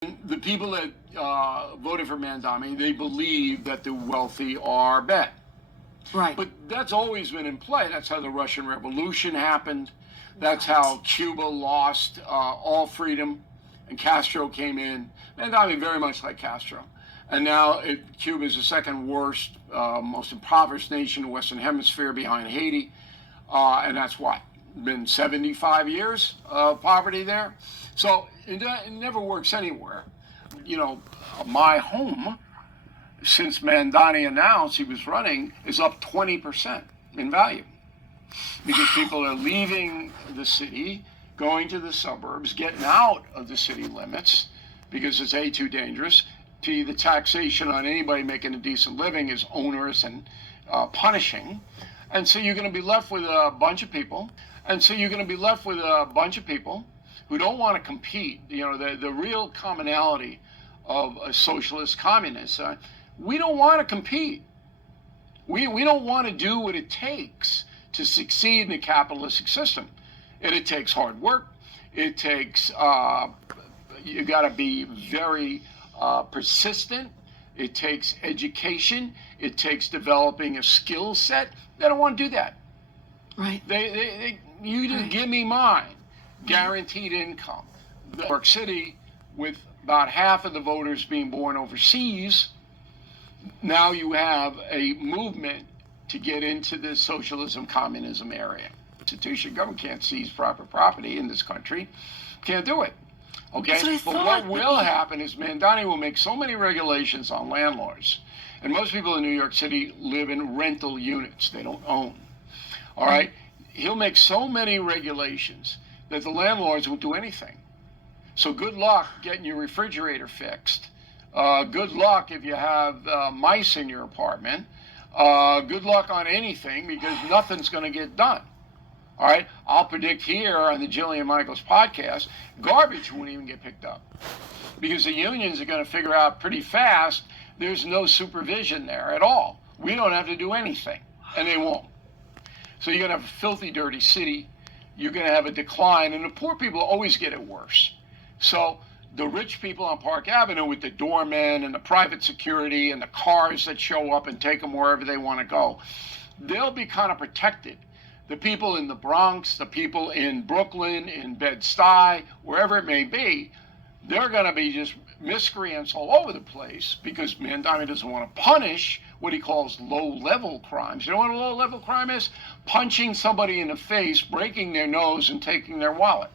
The people that voted for Mamdani, they believe that the wealthy are bad. Right. But that's always been in play. That's how the Russian Revolution happened. That's how Cuba lost all freedom, and Castro came in. Mamdani very much like Castro. And now Cuba is the second worst, most impoverished nation in the Western Hemisphere behind Haiti. And that's what? Been 75 years of poverty there. So it never works anywhere. You know, my home, since Mamdani announced he was running, is up 20% in value. Because people are leaving the city, going to the suburbs, getting out of the city limits because it's too dangerous. The taxation on anybody making a decent living is onerous and punishing. And so you're going to be left with a bunch of people. Who don't want to compete. You know, the real commonality of a socialist communist. We don't want to compete. We don't want to do what it takes to succeed in a capitalistic system. It takes hard work. It takes, you got to be very persistent. It takes education. It takes developing a skill set. They don't want to do that. Right. You just give me mine. Guaranteed income. New York City, with about half of the voters being born overseas, now you have a movement to get into the socialism, communism area. Institution government can't seize proper property in this country. Can't do it. Okay? But what will happen is Mamdani will make so many regulations on landlords. And most people in New York City live in rental units. They don't own. All right? He'll make so many regulations that the landlords will do anything. So good luck getting your refrigerator fixed. Good luck if you have mice in your apartment. Good luck on anything, because nothing's going to get done. All right? I'll predict here on the Jillian Michaels podcast, garbage won't even get picked up, because the unions are going to figure out pretty fast there's no supervision there at all. We don't have to do anything, and they won't. So you're going to have a filthy, dirty city. You're going to have a decline, and the poor people always get it worse. So the rich people on Park Avenue with the doormen and the private security and the cars that show up and take them wherever they want to go, they'll be kind of protected. The people in the Bronx, the people in Brooklyn, in Bed-Stuy, wherever it may be, they're going to be just miscreants all over the place, because Mamdani doesn't want to punish what he calls low-level crimes. You know what a low-level crime is? Punching somebody in the face, breaking their nose, and taking their wallet.